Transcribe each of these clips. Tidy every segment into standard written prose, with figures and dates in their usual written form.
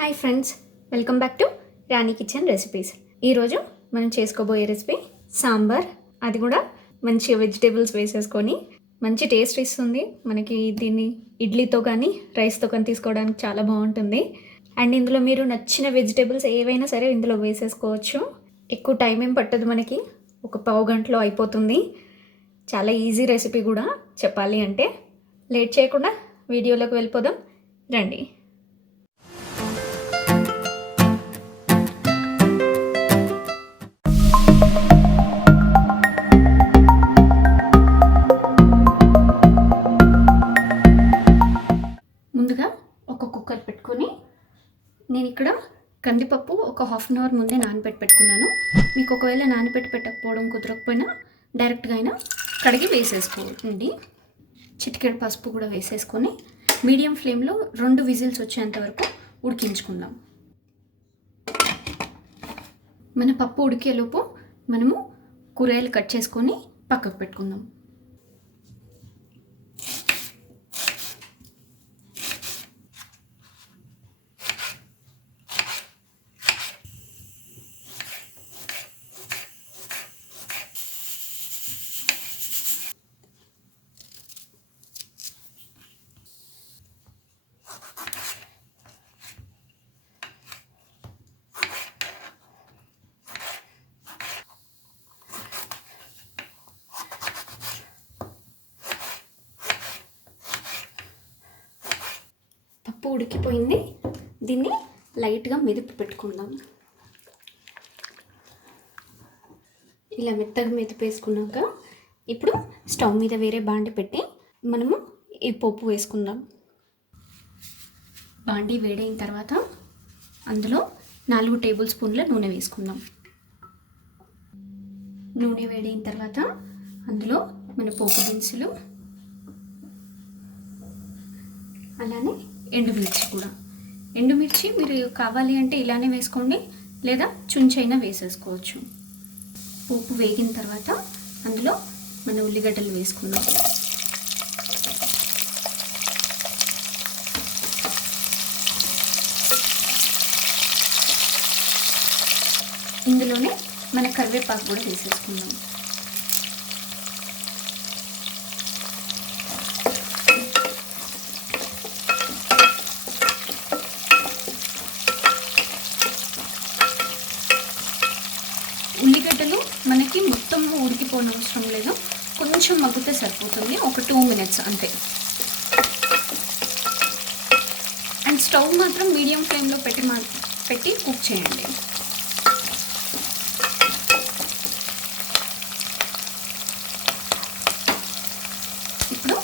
Hi friends, welcome back to Rani kitchen recipes. ఈరోజు మనం చేసుకోబోయే రెసిపీ సాంబార్. అది కూడా మంచి వెజిటేబుల్స్ వేసేసుకొని మంచి టేస్ట్ ఇస్తుంది మనకి. దీన్ని ఇడ్లీతో కానీ రైస్తో కానీ తీసుకోవడానికి చాలా బాగుంటుంది. అండ్ ఇందులో మీరు నచ్చిన వెజిటేబుల్స్ ఏవైనా సరే ఇందులో వేసేసుకోవచ్చు. ఎక్కువ టైం ఏం పట్టదు, మనకి ఒక పావు గంటలో అయిపోతుంది. చాలా ఈజీ రెసిపీ కూడా చెప్పాలి అంటే. లేట్ చేయకుండా వీడియోలోకి వెళ్ళిపోదాం రండి. ముందుగా ఒక కుక్కర్ పెట్టుకొని నేను ఇక్కడ కందిపప్పు ఒక హాఫ్ అన్ అవర్ ముందే నానబెట్టుకున్నాను. మీకు ఒకవేళ పెట్టకపోవడం కుదరకపోయినా డైరెక్ట్గా అయినా కడిగి వేసేసుకోండి. చిటికెడు పసుపు కూడా వేసేసుకొని మీడియం ఫ్లేమ్లో 2 విజిల్స్ వచ్చేంత వరకు ఉడికించుకుందాం. మన పప్పు ఉడికేలోపు మనము కూరగాయలు కట్ చేసుకొని పక్కకు పెట్టుకుందాం. పప్పు ఉడికిపోయింది. దీన్ని లైట్గా మెదిపి పెట్టుకుందాం. ఇలా మెత్తగా మెదిపేసుకున్నాక ఇప్పుడు స్టవ్ మీద వేరే బాండి పెట్టి మనము ఈ పప్పు వేసుకుందాం. బాండి వేడైన తర్వాత అందులో 4 టేబుల్ స్పూన్ల నూనె వేసుకుందాం. నూనె వేడైన తర్వాత అందులో మన పోపు దినుసులు, అలానే ఎండుమిర్చి కూడా. ఎండుమిర్చి మీరు కావాలి అంటే ఇలానే వేసుకోండి, లేదా చుంచైనా వేసేసుకోవచ్చు. పోపు వేగిన తర్వాత అందులో మన ఉల్లిగడ్డలు వేసుకుందాం. ఇందులోనే మన కరివేపాకు కూడా వేసేసుకుందాం. ఉల్లిగడ్డలు మనకి మొత్తం ఉడికిపోనవసరం లేదు, కొంచెం మగ్గితే సరిపోతుంది. ఒక 2 మినిట్స్ అంతే. అండ్ స్టవ్ మాత్రం మీడియం ఫ్లేమ్లో పెట్టి కుక్ చేయండి. ఇప్పుడు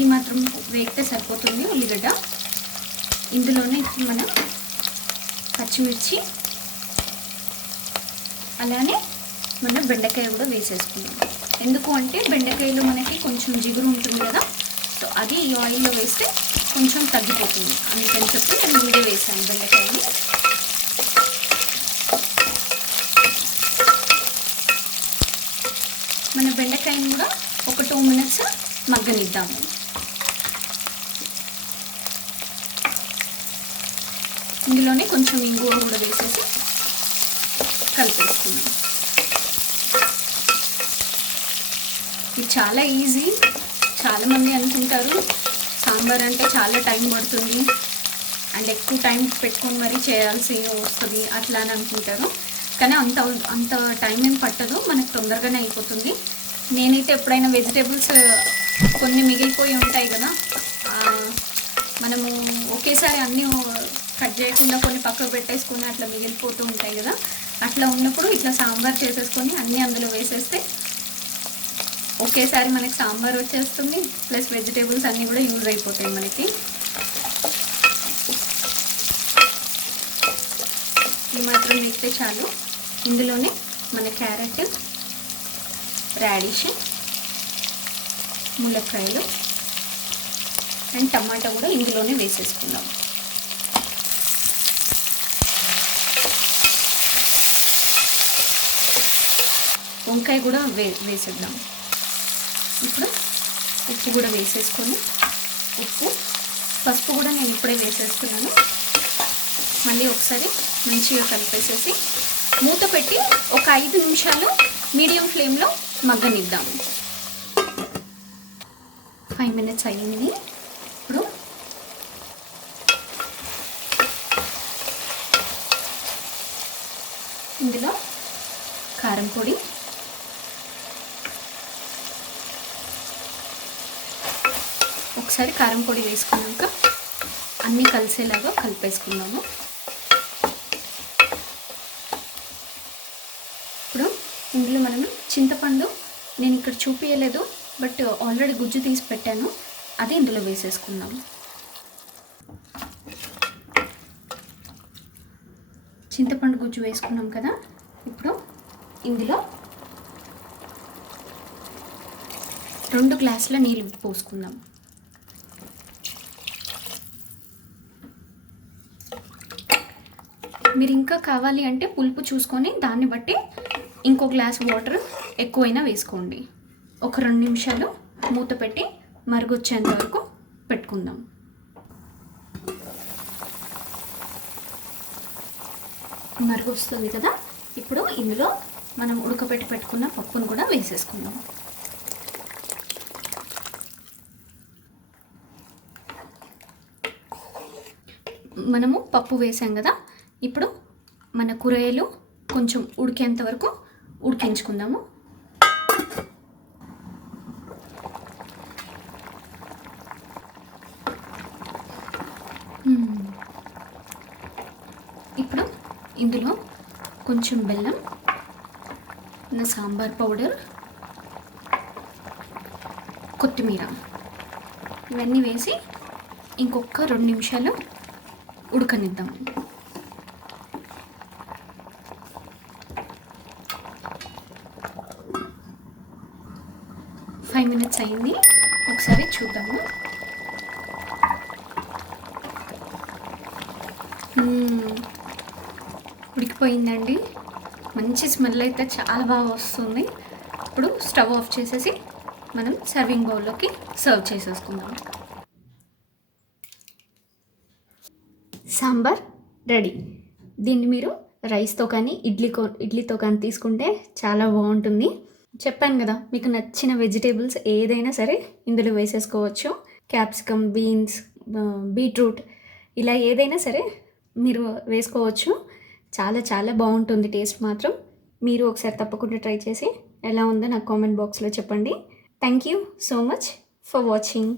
ఈ మాత్రం వేగితే సరిపోతుంది ఉల్లిగడ్డ. ఇందులోనే మన పచ్చిమిర్చి, అలానే మన బెండకాయ కూడా వేసేసుకుందాం. ఎందుకు అంటే బెండకాయలో మనకి కొంచెం జిగురు ఉంటుంది కదా, సో అది ఈ ఆయిల్లో వేస్తే కొంచెం తగ్గిపోతుంది. అందుకని చెప్పి నేను ముందే వేసాను బెండకాయని. మన బెండకాయని కూడా ఒక 2 మినిట్స్ మగ్గనిద్దాము. ఇందులోనే కొంచెం ఇంగువ కూడా వేసేసి కలిపేసుకుందాం. ఇది చాలా ఈజీ. చాలామంది అనుకుంటారు సాంబార్ అంటే చాలా టైం పడుతుంది అండ్ ఎక్కువ టైం పెట్టుకొని మరీ చేయాల్సి వస్తుంది అట్లా అని అనుకుంటారు. కానీ అంత టైం ఏం పట్టదు, మనకు తొందరగానే అయిపోతుంది. నేనైతే ఎప్పుడైనా వెజిటేబుల్స్ కొన్ని మిగిలిపోయి ఉంటాయి కదా, మనము ఒకేసారి అన్నీ కట్ చేయకుండా కొన్ని పక్కకు పెట్టేసుకొని అట్లా మిగిలిపోతూ ఉంటాయి కదా, అట్లా ఉన్నప్పుడు ఇట్లా సాంబార్ చేసేసుకొని అన్నీ అందులో వేసేస్తే ఒకేసారి మనకి సాంబార్ వచ్చేస్తుంది, ప్లస్ వెజిటేబుల్స్ అన్నీ కూడా యూజ్ అయిపోతాయి మనకి. ఈ మాత్రం వేస్తే చాలు. ఇందులోనే మన క్యారెట్, రాడిష్, ములక్కాయలు అండ్ టమాటా కూడా ఇందులోనే వేసేసుకుందాం. వంకాయ కూడా వేసేద్దాం. ఇప్పుడు ఉప్పు కూడా వేసేసుకొని, ఉప్పు పసుపు కూడా నేను ఇప్పుడే వేసేస్తున్నాను. మళ్ళీ ఒకసారి మంచిగా కలిపేసేసి మూత పెట్టి ఒక 5 నిమిషాలు మీడియం ఫ్లేమ్లో మగ్గనిద్దాము. 5 మినిట్స్ అయ్యింది. ఇప్పుడు ఇందులో కారం పొడి, ఒకసారి కారం పొడి వేసుకున్నాక అన్నీ కలిసేలాగా కలిపేసుకుందాము. ఇప్పుడు ఇందులో మనము చింతపండు నేను ఇక్కడ చూపించలేదు, బట్ ఆల్రెడీ గుజ్జు తీసి పెట్టాను, అది ఇందులో వేసేసుకుందాము. చింతపండు గుజ్జు వేసుకున్నాం కదా, ఇప్పుడు ఇందులో 2 గ్లాసుల నీళ్ళు పోసుకుందాం. మీరు ఇంకా కావాలి అంటే పులుపు చూసుకొని దాన్ని బట్టి ఇంకో గ్లాస్ వాటర్ ఎక్కువైనా వేసుకోండి. ఒక 2 నిమిషాలు మూత పెట్టి మరుగొచ్చేంత వరకు పెట్టుకుందాం. మరుగొస్తుంది కదా, ఇప్పుడు ఇందులో మనం ఉడకబెట్టి పెట్టుకున్న పప్పును కూడా వేసేసుకుందాం. మనము పప్పు వేసాం కదా, ఇప్పుడు మన కూరగాయలు కొంచెం ఉడికేంత వరకు ఉడికించుకుందాము. ఇప్పుడు ఇందులో కొంచెం బెల్లం, సాంబార్ పౌడర్, కొత్తిమీర ఇవన్నీ వేసి ఇంకొక 2 నిమిషాలు ఉడకనిద్దాం. 5 మినిట్స్ అయింది, ఒకసారి చూద్దాము. ఉడికిపోయిందండి, మంచి స్మెల్ అయితే చాలా బాగా వస్తుంది. ఇప్పుడు స్టవ్ ఆఫ్ చేసేసి మనం సర్వింగ్ బౌల్లోకి సర్వ్ చేసేసుకుందాం. సాంబార్ రెడీ. దీన్ని మీరు రైస్తో కానీ ఇడ్లీతో కానీ తీసుకుంటే చాలా బాగుంటుంది. చెప్పాను కదా, మీకు నచ్చిన వెజిటేబుల్స్ ఏదైనా సరే ఇందులో వేసేసుకోవచ్చు. క్యాప్సికమ్, బీన్స్, బీట్రూట్ ఇలా ఏదైనా సరే మీరు వేసుకోవచ్చు. చాలా చాలా బాగుంటుంది టేస్ట్ మాత్రం. మీరు ఒకసారి తప్పకుండా ట్రై చేసి ఎలా ఉందో నాకు కామెంట్ బాక్స్లో చెప్పండి. Thank you so much for watching.